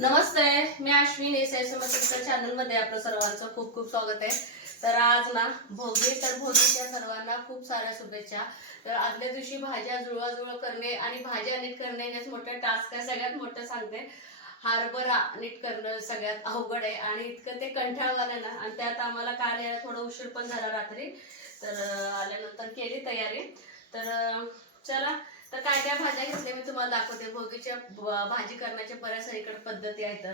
नमस्ते, मी अश्विनी एसएसएमच्या चॅनलमध्ये आपलं सर्वांचं खूप खूप स्वागत आहे। तर आज ना भोगी, तर भोगीच्या सर्वांना खूप साऱ्या शुभेच्छा। तर आदल्या दिवशी भाज्या जुळवाजुळव करणे आणि भाज्या नीट करणे हेच मोठं टास्क आहे, सगळ्यात मोठं सांगते। हरभरा नीट करणं सगळ्यात अवघड आहे आणि इतकं ते कंटाळवाणं ना, आणि त्यात आम्हाला काल यायला थोडा उशीर पण झाला रात्री। तर आल्यानंतर केली तयारी। तर चला, तर काय काय भाज्या घेतल्या मी तुम्हाला दाखवते। भोगीच्या भाजी करण्याच्या बऱ्याच सगळीकडे पद्धती आहेत।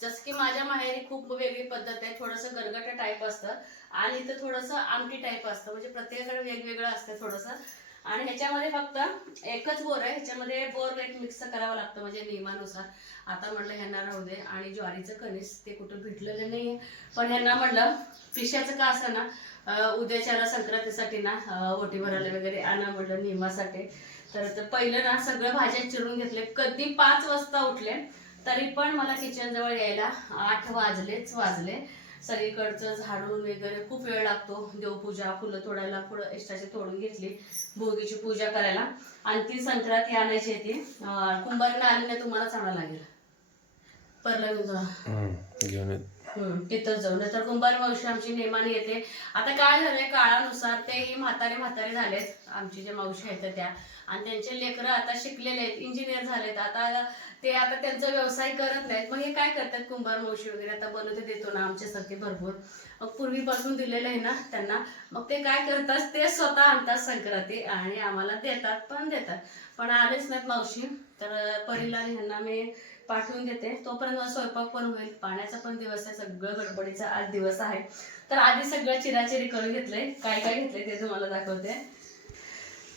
जसं की माझ्या माहेरी खूप वेगळी पद्धत आहे, थोडंसं गरगटा टाईप असतं आणि इथं थोडंसं आमटी टाईप असतं, म्हणजे प्रत्येकाकडे वेगवेगळं असतं थोडंसं। आणि ह्याच्यामध्ये फक्त एकच बोर आहे, ह्याच्यामध्ये बोर एक मिक्स करावं लागतं म्हणजे नियमानुसार। आता म्हटलं ह्यांना राहू दे, आणि ज्वारीचं कणीस ते कुठं भेटलेलं नाहीये, पण ह्यांना म्हटलं पिशाचं का असं ना उद्याच्याला संक्रांतीसाठी ना ओटी भरायला वगैरे आणा म्हटलं नियमासाठी। तर पहिलं ना सगळं भाज्या चिरून घेतले, कधी 5 वाजता उठले तरी पण मला किचन जवळ यायला 8 वाजले। सगळीकडचं झाडून वगैरे खूप वेळ लागतो। देवपूजा, फुलं तोडायला पुढं एक्स्ट्राची तोडून घेतली, भोगीची पूजा करायला, आणि ती संक्रांती आणायची ती कुंभारला आली नाही तुम्हाला चांगला लागेल परला घेऊन तिथं जाऊन, तर कुंभार मावशी आमची नेमाने येते। आता काय झालंय, काळानुसार ते म्हातारे झालेत आमची जे मावशी आहेत त्या, आणि त्यांचे लेकरं आता शिकलेले आहेत, इंजिनियर झालेत। आता त्यांचा व्यवसाय करत नाहीत, मग हे काय करतात कुंभार मावशी वगैरे, आता बनवते देतो ना आमच्यासारखे भरपूर, मग पूर्वीपासून दिलेलं आहे ना त्यांना, मग ते काय करतात ते स्वतः आणतात संक्रांती आणि आम्हाला देतात पण आलेच नाहीत मावशी। तर परीला आणि ह्यांना मी पाठवून देते, तोपर्यंत स्वयंपाक पण होईल, पाण्याचा पण दिवस आहे, सगळं गडबडीचा आज दिवस आहे। तर आधी सगळं चिराचिरी करून घेतलंय, काय काय घेतलंय ते तुम्हाला दाखवते।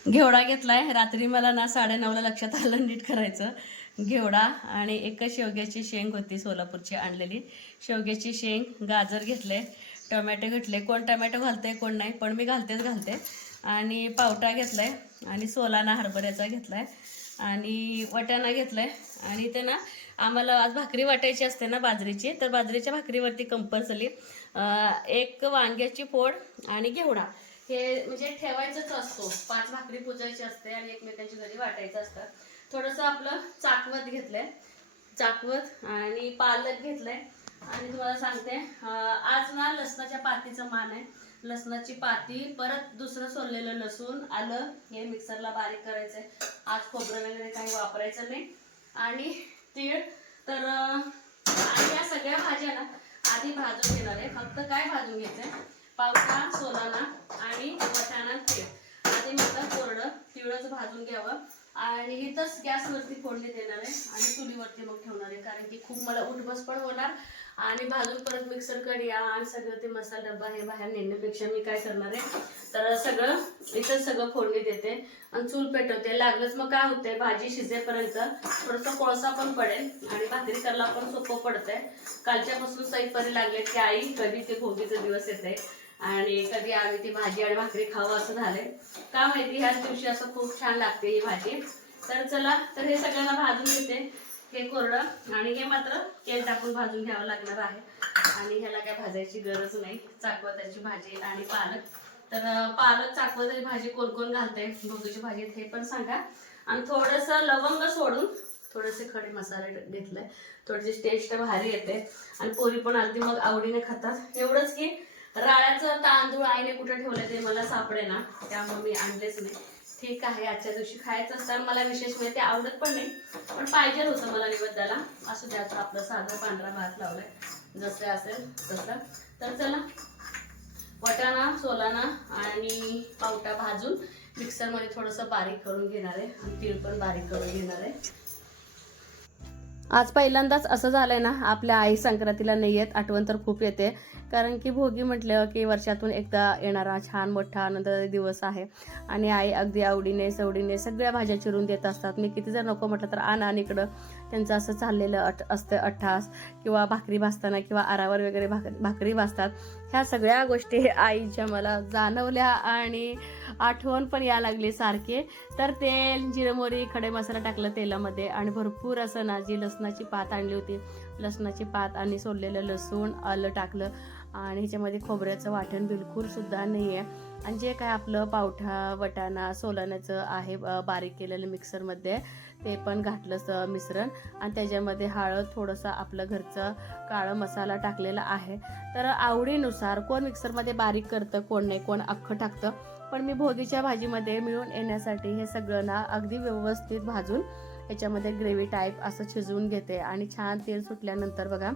घेवडा घेतलाय, रात्री मला ना 9:30ला लक्षात आलं नीट करायचं। घेवडा आणि एक शेवग्याची शेंग होती सोलापूरची आणलेली, शेवग्याची शेंग, गाजर घेतले, टोमॅटो घेतले, कोण टोमॅटो घालते कोण नाही, पण मी घालते। आणि पावटा घेतलाय, आणि सोलाना हरभऱ्याचा घेतलाय, आणि वाटाणा घेतलाय। आणि ते ना आम्हाला आज भाकरी वाटायची असते ना बाजरीची, तर बाजरीच्या भाकरीवरती कंपल्सरी एक वांग्याची फोड आणि घेवडा हे म्हणजे ठेवायचंच असतो। 5 भाकरी पुजायची असते आणि एकमेकांच्या घरी वाटायचं असतं। थोडंसं आपलं चाकवत घेतलंय, चाकवत आणि पालक घेतलंय। आणि तुम्हाला सांगते आज ना लसणाच्या पातीचं मान आहे, लसणाची पाती, परत दुसरं सोललेलं लसूण, आलं हे मिक्सरला बारीक करायचंय। आज खोबरं वगैरे काही वापरायचं नाही, आणि तीळ। तर आणि या सगळ्या भाज्या ना आधी भाजून घेणार आहे। फक्त काय भाजून घ्यायचंय, पावटा, सोलाना आणि वाटाणा, तीळ आधी म्हटलं कोरडं तीळच भाजून घ्यावं, आणि इथंच गॅसवरती फोडणी देणार आहे आणि चुलीवरती मग ठेवणार आहे, कारण की खूप मला उठबस पण होणार, आणि भाजून परत मिक्सर कडे आणि सगळं ते मसाला डब्बा हे बाहेर नेण्यापेक्षा मी काय करणार आहे, तर सगळं इथंच सगळं फोडणी देते आणि चूल पेटवते। लागलंच मग काय होतंय, भाजी शिजेपर्यंत थोडंसं कोळसा पण पडेल आणि भाकरी करायला पण सोपं पडतंय। कालच्यापासून सैपरी लागले की आई कधी ते भोगीचा दिवस येते आणि कधी आम्ही ती भाजी आणि भाकरी खावं असं झालंय, का माहिती ह्याच दिवशी असं खूप छान लागते ही भाजी। तर चला, तर हे सगळ्यांना भाजून घेते, हे कोरडं आणि हे मात्र तेल टाकून भाजून घ्यावं लागणार आहे, आणि ह्याला काय भाजायची गरज नाही। चाकवताची भाजी आणि पालक, तर पालक चाकवताची भाजी कोण कोण घालते भोगीची भाजीत हे पण सांगा। आणि थोडंसं लवंग सोडून थोडेसे खडे मसाले घेतले, थोडीशी टेस्ट भारी येते आणि पोरी पण अगदी मग आवडीने खातात। एवढंच की राळ्याचं तांदूळ आईने कुठे ठेवलं ते मला सापडे ना, त्यामुळे मी आणलेच नाही। ठीक आहे, आजच्या दिवशी खायचं असताना मला विशेष म्हणजे ते आवडत पण नाही, पण पाहिजे होतं मला निवेद्याला, असू द्या आपलं साधं पांढरा भात लावलाय जसं असेल तसं। तर चला, वाटाणा, सोलाना आणि पावटा भाजून मिक्सरमध्ये थोडंसं बारीक करून घेणार आहे, आणि तीळ पण बारीक करून घेणार आहे। आज पहिल्यांदाच असं झालंय ना, आपल्या आई संक्रांतीला नाही येत, आठवण तर खूप येते, कारण की भोगी म्हटलं की वर्षातून एकदा येणारा छान मोठा आनंदाचा दिवस आहे, आणि आई अगदी आवडीने सवडीने सगळ्या भाज्या चिरून देत असतात। मी किती जर नको म्हटलं तर आण इकडं, त्यांचं असं चाललेलं असतं अट्टास, किंवा भाकरी भाजताना किंवा आरावर वगैरे भाकरी भाजतात। ह्या सगळ्या गोष्टी आईच्या मला जाणवल्या आणि आठवण पण या लागली सारखे। तर तेल, जिरं, मोहरी, खडे मसाला टाकलं तेलामध्ये, आणि भरपूर असं ना जी लसणाची पात आणली होती, लसणाची पात आणि सोललेलं लसूण, आलं टाकलं, आणि ह्याच्यामध्ये खोबऱ्याचं वाटण बिलकुल सुद्धा नाही आहे. आणि जे काय आपलं पावठा वटाणा सोलाण्याचं आहे बारीक केलेलं मिक्सरमध्ये ते पण घातलं मिश्रण. आणि त्याच्यामध्ये हळद थोडंसं आपलं घरचं काळं मसाला टाकलेला आहे. तर आवडीनुसार कोण मिक्सरमध्ये बारीक करतं, कोण नाही, कोण अख्खं टाकतं. पण मी भोगीच्या भाजीमध्ये मिळून येण्यासाठी हे सगळं ना अगदी व्यवस्थित भाजून ह्याच्यामध्ये ग्रेव्ही टाईप असं शिजवून घेते. आणि छान तेल सुटल्यानंतर बघा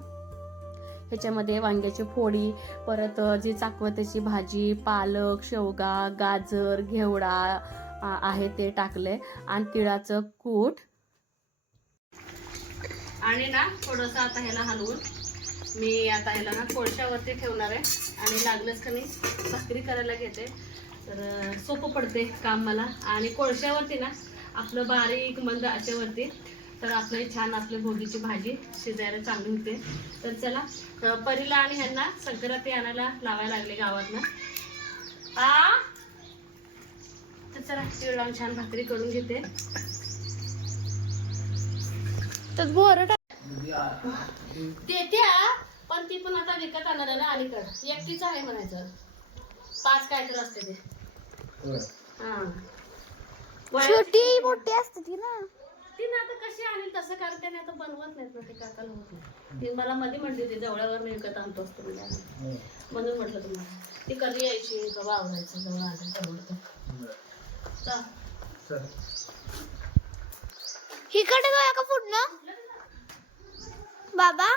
ह्याच्यामध्ये वांग्याची फोडी, परत जी चाकवत्याची भाजी, पालक, शेवगा, गाजर, घेवडा आहे ते टाकले आणि तिळाचं कूट. आणि ना थोडंसं आता ह्याला हलवून मी आता ह्याला ना कोळशावरती ठेवणार आहे. आणि लागलंच का नाही भाकरी करायला घेते, तर सोपं पडते काम मला. आणि कोळशावरती ना आपलं बारीक मंद आचेवरती तर आपली छान आपली भोगीची भाजी शिजायला चांगली होते. तर चला परीला आणि ह्यांना संक्रांती आणायला लावायला लागले गावातनं. तर चला तीळ लावून छान भाकरी करून घेते. देत्या पण ती पण आता विकत आणणार आहे ना अलीकडं. एकटीच आहे म्हणायचं, 5 काय तर असते ते. छोटी मोठी असते ती ना. ती ना आता कशी आणेल तसं करते नाही आता बनवत नाहीत ना ते, काकाला होत नाही. ती मला मध्ये म्हणली होती जवळावर नाही विकत आणतो असतो म्हणून म्हटलं तुम्हाला. ती कधी यायची कवा आवडायचं जवळ आलं जवळ. हिकडे जाऊया का पुढनं बाबा?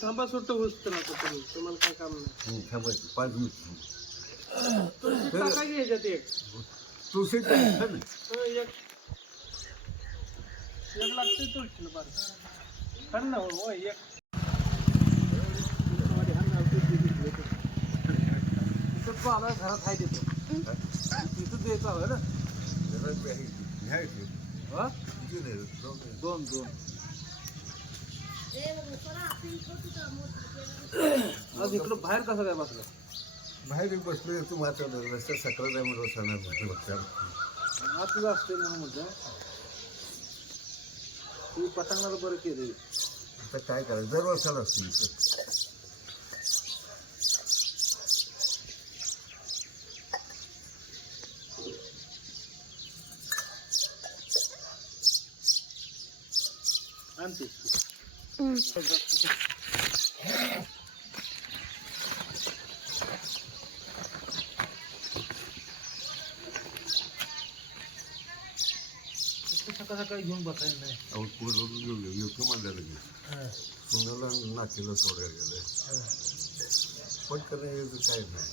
थांबा सुट्ट होत राहतो तुम्हाला काय काम नाही. थांबायचं 5 मिनिट तुळशी टाका की ह्याच्यात एक. तुळशी एक लागते तुळशीला बारीक. खरं ना हो एक. घरात आहे देतो तिथं द्यायचं हवं ना. दोन आज इकडं बाहेर कसं काय बसलं? बाहेर बसलो तू मात्र रस्त्यात सकरा जाय म्हणून सांगणार बघतात आज तुझं असते म्हणून म्हटलं तू पतंगाला बरं केलं. आता काय करायचं दर वर्षाला असतो. आणते सकाळी घेऊन बसायला नाही. योग्य मानल्या लगेच सोन्याला नाचेला सोडायला गेलंय. पण करण्याचं काय नाही.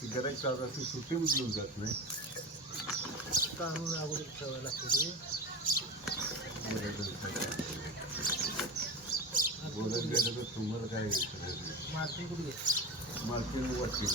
ती गिराईक चालत ती सुट्टी उचलून जात नाही. काढून अगोदर ठेवायला लागते. बोलायला गेलं तर तुम्हाला काय मार्किंग कुठे मार्केट वाटते.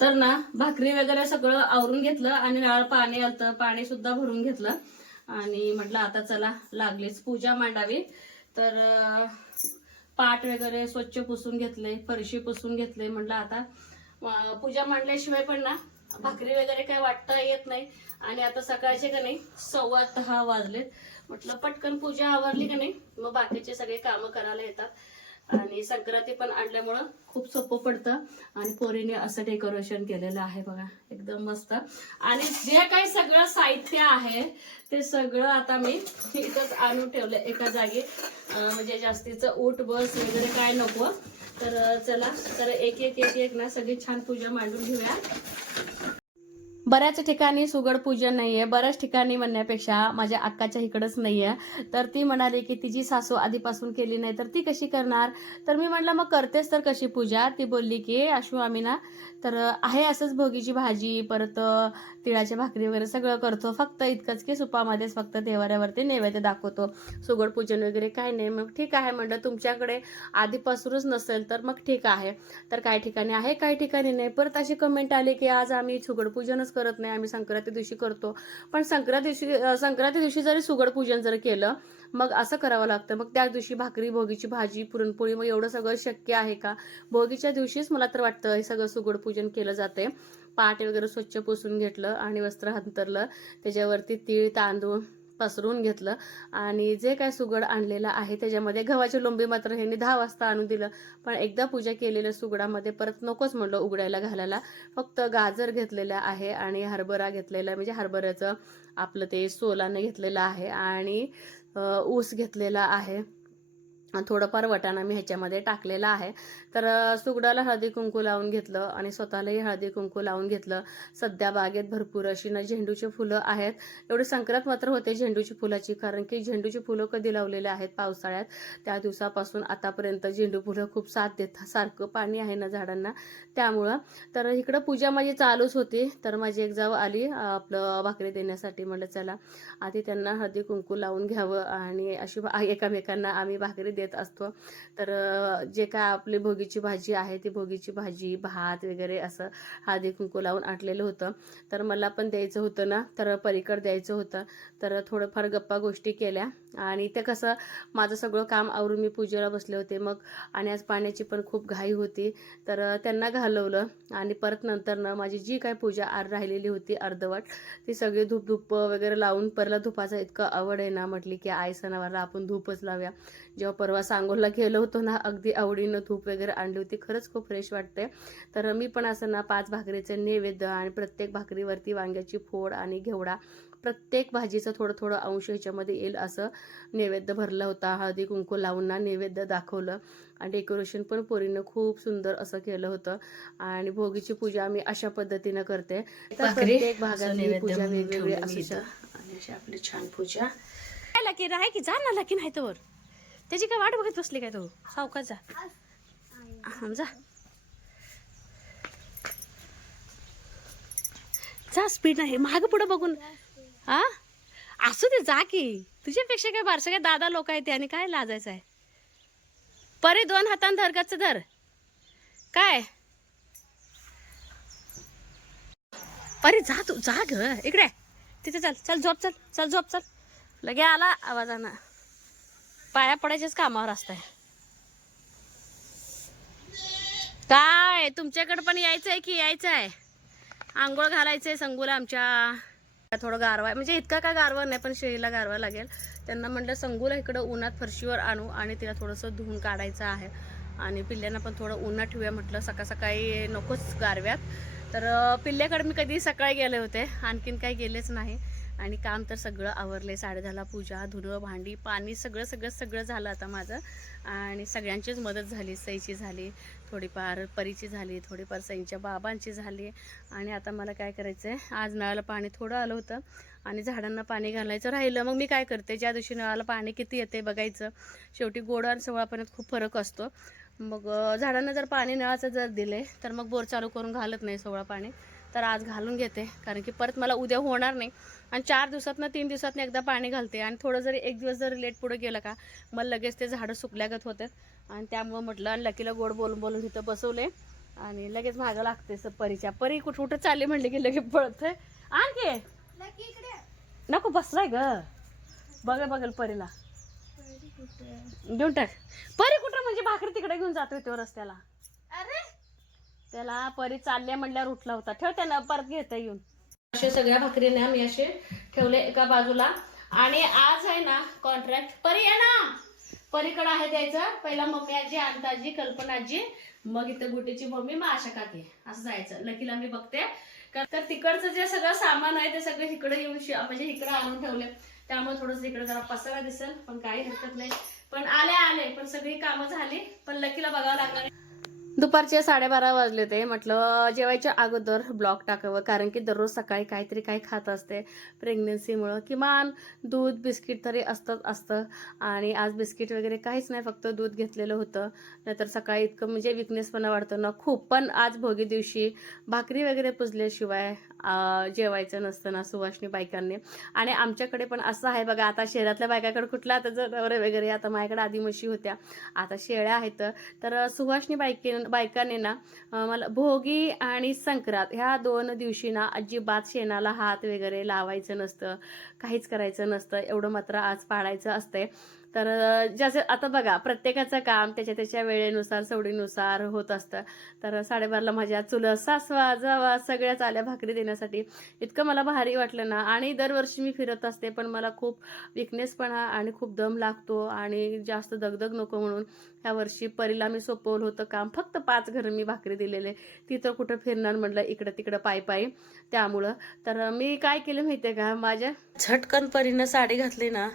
तर ना भाकरी वगैरे सगळं आवरून घेतलं आणि नळ पाणी आलं, पाणी सुद्धा भरून घेतलं. आणि म्हटलं आता चला लागलीच पूजा मांडावी. तर पाट वगैरे स्वच्छ पुसून घेतले, फरशी पुसून घेतले. म्हटलं आता पूजा मांडल्याशिवाय पण ना भाकरी वगैरे काय वाटता येत नाही. आणि आता सकाळचे का नाही 10:15 वाजलेत. म्हटलं पटकन पूजा आवरली का नाही मग बाकीचे सगळे कामं करायला येतात. आणि संक्रांती पण आणल्यामुळं खूप सोपं पडतं. आणि पोरीने असं डेकोरेशन केलेलं आहे बघा एकदम मस्त. आणि जे काही सगळं साहित्य आहे ते सगळं आता मी इथंच आणून ठेवलं एका जागी. म्हणजे जास्तीचं ऊट बस वगैरे काय नको. तर चला तर एक एक ना सगळी छान पूजा मांडून घेऊया. बऱ्याच ठिकाणी सुगड पूजन नाहीये, बऱ्याच ठिकाणी म्हणण्यापेक्षा माझ्या अक्काच्या इकडंच नाहीये. तर ती म्हणाली की तिची सासू आधीपासून केली नाही तर ती कशी करणार. तर मी म्हटलं मग करतेस तर कशी पूजा. ती बोलली की आशू आम्ही ना तर आहे असंच भोगीची भाजी परत तिळाची भाकरी वगैरे सगळं करतो, फक्त इतकंच की सुपामध्येच फक्त देवाऱ्यावरती नैवेद्य दाखवतो, सुगड पूजन वगैरे काय नाही. मग ठीक आहे म्हटलं, तुमच्याकडे आधीपासूनच नसेल तर मग ठीक आहे. तर काही ठिकाणी आहे काही ठिकाणी नाही. परत अशी कमेंट आली की आज आम्ही सुगड पूजनच करत नाही, आम्ही संक्रांती दिवशी करतो. पण संक्रांती दिवशी जरी सुगड पूजन जर केलं मग असं करावं लागतं. मग त्या दिवशी भाकरी भोगीची भाजी पुरणपोळी मग एवढं सगळं शक्य आहे का. भोगीच्या दिवशीच मला तर वाटतं हे सगळं सुगड पूजन केलं जाते. पाट वगैरे स्वच्छ पुसून घेतलं आणि वस्त्र अंतरलं, त्याच्यावरती तीळ तांदूळ पसरून घेतलं आणि जे काय सुगड आणलेलं आहे त्याच्यामध्ये गव्हाची लोंबी मात्र ह्यांनी 10 वाजता आणून दिलं. पण एकदा पूजा केलेल्या सुगडामध्ये परत नकोच म्हणलं उघडायला घालायला. फक्त गाजर घेतलेलं आहे आणि हरभरा घेतलेला, म्हणजे हरभऱ्याचं आपलं ते सोलानं घेतलेलं आहे आणि ऊस घेतलेला आहे, थोडंफार वटाणा मी ह्याच्यामध्ये टाकलेला आहे. तर सुगडाला हळदी कुंकू लावून घेतलं आणि स्वतःलाही हळदी कुंकू लावून घेतलं. सध्या बागेत भरपूर अशी ना झेंडूची फुलं आहेत. एवढी संक्रांत मात्र होते झेंडूची फुलाची, कारण की झेंडूची फुलं कधी लावलेले आहेत पावसाळ्यात, त्या दिवसापासून आतापर्यंत झेंडू फुलं खूप साथ देतात, सारखं पाणी आहे ना झाडांना त्यामुळं. तर इकडं पूजा माझी चालूच होती. तर माझी एक जाऊ आली आपलं भाकरी देण्यासाठी. म्हटलं चला आधी त्यांना हळदी कुंकू लावून घ्यावं आणि अशी एकामेकांना आम्ही भाकरी देत असतो. तर जे काय आपली भोगीची भाजी आहे ती भोगीची भाजी भात वगैरे असं हळदी कुंकू लावून आणलेलं होतं. तर मला पण द्यायचं होतं ना, तर परीकड द्यायचं होतं. तर थोडंफार गप्पा गोष्टी केल्या आणि ते कसं माझं सगळं काम आवरून मी पूजेला बसले होते. मग आणि आज पाण्याची पण खूप घाई होती तर त्यांना घालवलं आणि परत नंतर ना माझी जी काय पूजा राहिलेली होती अर्धवट ती सगळी धूप वगैरे लावून, परला धुपाचा इतकं आवड आहे ना, म्हटली की आई सणावारला आपण धूपच लावूया. जेव्हा परवा सांगोलला गेलो होतो ना अगदी आवडीनं धूप वगैरे आणली होती, खरंच खूप फ्रेश वाटते. तर मी पण असं ना 5 भाकरीचे नैवेद्य आणि प्रत्येक भाकरीवरती वांग्याची फोड आणि घेवडा, प्रत्येक भाजीचं थोडं थोडं अंश ह्याच्यामध्ये येईल असं नैवेद्य भरला होता. हळदी कुंकू लावून ना नैवेद्य दाखवलं आणि डेकोरेशन पण पोरीनं खूप सुंदर असं केलं होतं. आणि भोगीची पूजा मी अशा पद्धतीनं करते. प्रत्येक भागातली पूजा वेगवेगळी असू आणि अशी आपली छान पूजा. लकी आहे की जा ना, लकी नाही तर त्याची काय वाट बघत बसली काय तू, सावकाश जा जा जा, स्पीड नाही, माग पुढं बघून. हा असू दे जा की, तुझ्यापेक्षा काय बारसं काय दादा लोक आहेत आणि काय लाजायचं आहे. परे 2 हातान धरगतच धर काय. परे जा तू जा ग इकडे तिथे, चल चल झोप, चल चल झोप, चल लगे आला आवाजानं. पाया पडायच्याच कामावर असताय काय. तुमच्याकडे पण यायचंय की यायचंय, आंघोळ घालायचंय संगूला आमच्या. थोडं गारवा म्हणजे इतका काय गारवा नाही पण शेळीला गारवा लागेल. त्यांना म्हटलं संगूला इकडं उन्हात फरशीवर आणू आणि तिला थोडंसं धुवून काढायचं आहे आणि पिल्ल्यांना पण थोडं उन्हात ठेवूया म्हटलं, सकाळ सकाळी नकोच गारव्यात. तर पिल्ल्याकडे मी कधी सकाळी गेले होते, आणखीन काही गेलेच नाही. आणि काम तर सगळं आवरले, 10:30ला पूजा, धुणं भांडी पाणी सगळं सगळं सगळं झालं आता माझं. आणि सगळ्यांचीच मदत झाली, सईची झाली थोडीफार, परीची झाली थोडीफार, सईच्या बाबांची झाली. आणि आता मला काय करायचं आहे, आज नळाला पाणी थोडं आलं होतं आणि झाडांना पाणी घालायचं राहिलं. मग मी काय करते, ज्या दिवशी नळाला पाणी किती येते बघायचं, शेवटी गोड आणि सवळापणात खूप फरक असतो. मग झाडांना जर पाणी नळाचं जर दिले तर मग बोर चालू करून घालत नाही सोळा पाणी, तर आज घालून घेते कारण की परत मला उद्या होणार नाही. आणि 4 दिवसातनं 3 दिवसातनं एकदा पाणी घालते आणि थोडं जरी एक दिवस जरी लेट पुढे गेलं का मग लगेच ते झाडं सुकल्यागत होतात. आणि त्यामुळं म्हटलं आणि लकीला गोड बोलून बोलून तिथं बसवले आणि लगेच मागं लागते परीच्या. परी कुठं कुठं चालली म्हणले की लगेच पळतंय. आणखी नको बसलाय ग, बघा बघल परीला घेऊन टाक. परी कुठं म्हणजे भाकरी तिकडे घेऊन जातोय तो रस्त्याला. अरे त्याला परी चालल्या म्हणल्यावर उठला होता, ठेव त्याला परत घेता येऊन. अशा सगळ्या भाकरीने मी असे ठेवले एका बाजूला. आणि आज आहे ना कॉन्ट्रॅक्ट परी आहे ना, परीकडे आहे द्यायचं. पहिला मम्मी आजी, अंताजी, कल्पना आजी, मग इथं गुटीची मम्मी, मग आशा काकी, असं जायचं. लकीला मी बघते तर तिकडचं जे सगळं सामान आहे ते सगळं इकडे येऊन म्हणजे इकडे आणून ठेवले, त्यामुळे थोडंसं इकडे जरा पसारा दिसेल पण काही हरकत नाही. पण आले पण सगळी कामं झाली, पण लकीला बघावं लागणार. दुपारचे 12:30 वाजले ते. म्हटलं जेवायच्या अगोदर ब्लॉग टाकावं, कारण की दररोज सकाळी काहीतरी काही खात असते प्रेग्नन्सीमुळं. किमान दूध बिस्किट तरी असतं. आणि आज बिस्किट वगैरे काहीच नाही, फक्त दूध घेतलेलं होतं. नाहीतर सकाळी इतकं म्हणजे विकनेसपणा वाटतं ना खूप. पण आज भोगी दिवशी भाकरी वगैरे पुजल्याशिवाय जेवायचं नसतं ना सुवासिनी बायकांनी. आणि आमच्याकडे पण असं आहे बघा, आता शहरातल्या बायकाकडे कुठला आता जनावरे वगैरे, आता माझ्याकडे आधी म्हशी होत्या, आता शेळ्या आहेत. तर सुवासिनी बायकांनी ना मला भोगी आणि संक्रांत ह्या 2 दिवशी ना अजिबात शेणाला हात वगैरे लावायचं नसतं, काहीच करायचं नसतं. एवढं मात्र आज पाळायचं असतंय. तर जसं आता बघा प्रत्येकाचं काम त्याच्या वेळेनुसार सवडीनुसार होत असतं. तर 12:30ला माझ्या चुलत सासवा जावा सगळ्याच आल्या भाकरी देण्यासाठी. इतकं मला भारी वाटलं ना. आणि दरवर्षी मी फिरत असते, पण मला खूप विकनेसपणा आणि खूप दम लागतो आणि जास्त दगदग नको म्हणून ह्या वर्षी परीला मी सोपवलं होतं काम. फक्त 5 घरं मी भाकरी दिलेले, तिथं कुठं फिरणार म्हटलं इकडं तिकडं पायी. त्यामुळं तर मी काय केलं माहितीये का, माझ्या झटकन परीनं साडी घातली ना,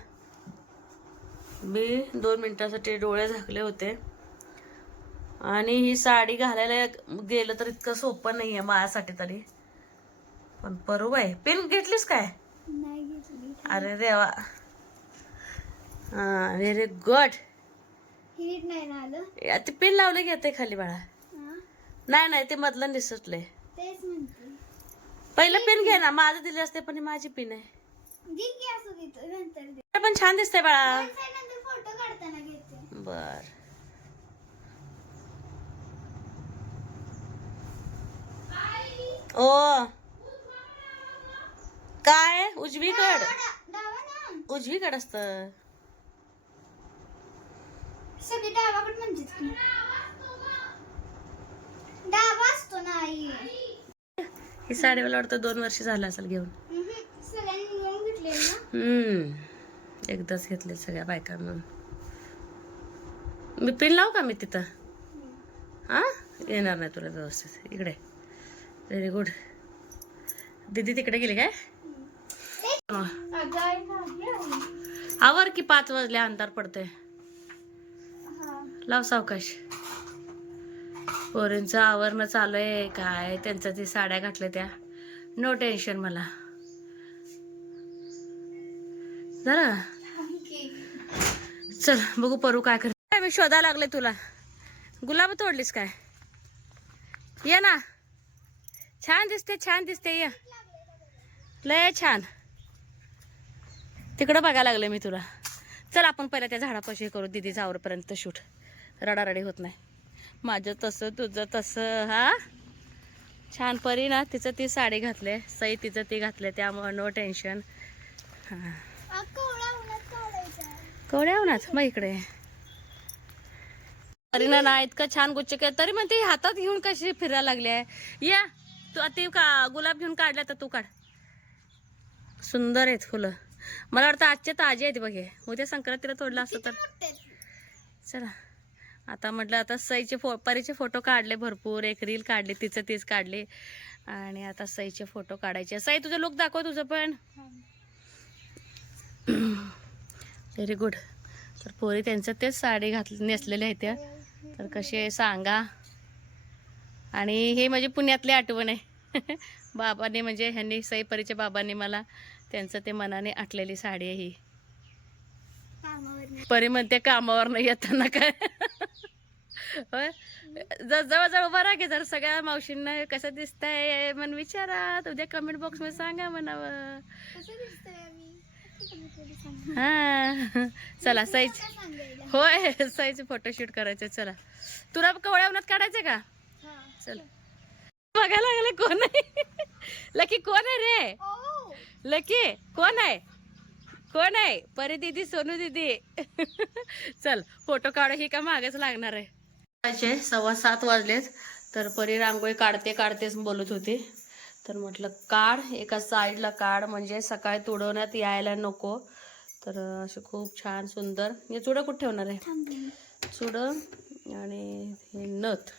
मी 2 मिनिटासाठी डोळे झाकले होते. आणि ही साडी घालायला गेलं तर इतकं सोपं नाहीये माझ्यासाठी तरी. पण परू बाई पिन घेतलीस काय? नाही घेतली. अरे देवा, हा व्हेरी गुड. नीट नाही ना आलं. ते पिन लावले घेते खाली बाळा. हा, नाही ते मधलं निसटले. तेच म्हणते. पहिलं पिन घे ना, माझं दिले असते पण ही माझी पिन आहे. दे की असं देतो नंतर दे. पण छान दिसतंय बाळा. नंतर फोटो काढताना घेते. बर ओ काय उजवीकड डावा ना. उजवीकड असतं. सगळे डावाकडे म्हणतात की. डावा असतो ना आई. ही साडी मला वाटतं 2 वर्ष झालं असेल घेऊन. सगळ्यांनी मिळून घेतले ना. एकदाच घेतले सगळ्या बायकांना. मी पिन लावू का मी तिथं? हा येणार नाही तुला व्यवस्थित. इकडे व्हेरी गुड. दीदी तिकडे गेली काय? आवर की 5 वाजले, अंधार पडते. लाव सावकाश. पोरींचं आवरणं चालू आहे काय, त्यांचं ती साड्या घातल्या त्या. नो टेन्शन मला जरा. चल बघू परू काय करते. मी शोधायला लागले तुला. गुलाब तोडलीस काय? ये ना, छान दिसते ये. लय छान. तिकडं बघायला लागले मी तुला. चल आपण पहिल्या त्या झाडापाशी करू दीदीचा आवरपर्यंत शूट. रडारडी होत नाही. माझं तसं तुझं तसं. हा छान. परी ना तिचं ती साडी घातले, सई तिचं ती घातले, त्यामुळे नो टेन्शन. हा कवड्या उन्हात मग इकडे परीना ना इतकं छान गुच्छ केलं तरी म्हणते हातात घेऊन कशी फिरायला लागली आहे. या तू ते का गुलाब घेऊन काढल्या तर तू काढ. सुंदर आहेत फुलं. मला वाटतं आजचे ताजे आहेत बघ. हे उद्या संक्रांतीला तोडलं असतं तर. चला आता म्हटलं आता सईचे परीचे फोटो काढले भरपूर. एक रील काढली तिचं तीच काढली. आणि आता सईचे फोटो काढायचे. सई तुझं लुक दाखव तुझं पण. Very good. तर पोरी त्यांचं तेच साडी नेसलेले आहेत त्या. तर कसे सांगा. आणि हे माझी पुण्यातली आठवण आहे. बाबांनी म्हणजे ह्यांनी सई परीच्या बाबांनी मला त्यांचं ते मनाने आटलेली साडी आहे ही. परी म्हणते कामावर नाही येताना काय. जवळजवळ उभा राहा की जर सगळ्या मावशींना कसं दिसतंय म्हणून विचारा. उद्या कमेंट बॉक्स मध्ये सांगा म्हणावं. हा चला सईच होय सईचे फोटोशूट करायचे. चला तुला कवळ्या उन्हात काढायचे का? चल बघायला लागले कोण आहे. लकी कोण आहे रे? लकी कोण आहे? कोण आहे? परी दीदी सोनू दीदी. चल फोटो काढू. ही का मागच लागणार आहे. 7:15 वाजलेत. तर परी रांगोळी काढतेच बोलत होती. तर म्हटलं काढ एका साईडला काढ म्हणजे सकाळी तुडवण्यात यायला नको. तर असे खूप छान सुंदर. हे चुडं कुठे ठेवणार आहे? चुडं आणि हे नथ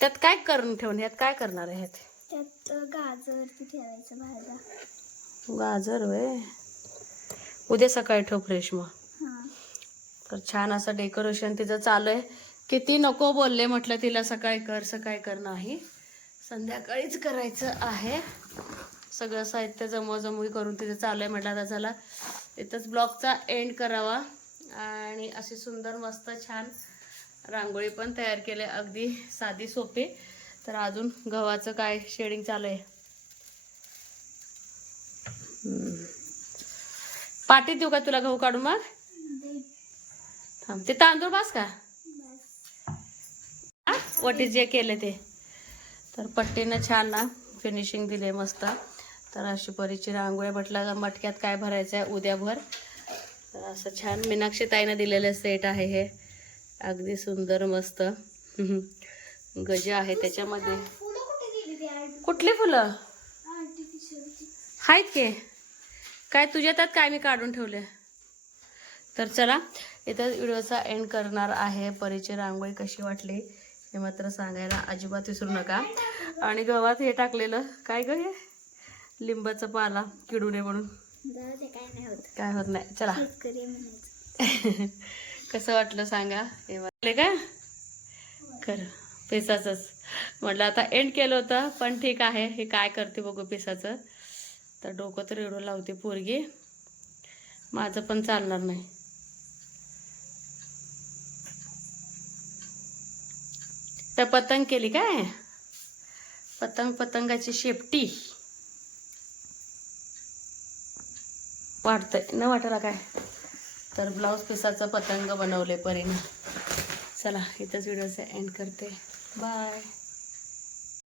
त्यात काय करून ठेवून ह्यात काय करणार आहे? त्यात गाजर ठेवायचं भाज्या. गाजर वय उद्या सकाळी ठेव फ्रेश मग. तर छान असं डेकोरेशन तिचं चालू आहे. किती नको बोलले, म्हटलं तिला सकाळी कर नाही, संध्याकाळीच करायचं आहे. सगळं साहित्य जमवाजमवी करून तिथे चालू आहे. म्हटलं आता चला इथंच ब्लॉगचा एंड करावा. आणि अशी सुंदर मस्त छान रांगोळी पण तयार केली, अगदी साधी सोपी. तर अजून गव्हाचं काय शेडिंग चालू आहे. पाटीत देऊ का तुला गहू काढून? मग थांब, ते तांदूळ बास का वटी जे केले ते. तर पट्टीनं छान ना फिनिशिंग दिले मस्त. तर अशी परीची रांगोळी, म्हटलं मटक्यात काय भरायचं आहे उद्याभर. तर असं छान मीनाक्षी ताईनं दिलेलं सेट आहे हे, अगदी सुंदर मस्त. गज आहे त्याच्यामध्ये. कुठली फुलं आहेत की काय तुझ्या त्यात काय मी काढून ठेवले. तर चला इथं व्हिडिओचा एंड करणार आहे. परीची रांगोळी कशी वाटली हे मात्र सांगायला अजिबात विसरू नका. आणि गव्हात हे टाकलेलं काय ग, हे लिंबाचा पाला किडू नये म्हणून. काय होत नाही. चला कसं वाटलं सांगा. हे वाटले का खरं पिसाचंच म्हटलं आता एंड केलं होतं, पण ठीक आहे. हे काय करते बघू पिसाचं. तर डोकं तर एवढं लावते पोरगी, माझं पण चालणार नाही. तर पतंग केली काय, पतंगाची शेपटी वाटतंय न वाटायला काय. तर ब्लाऊज पिसाचं पतंग बनवले परीने. चला इथंच व्हिडिओचा एंड करते. बाय.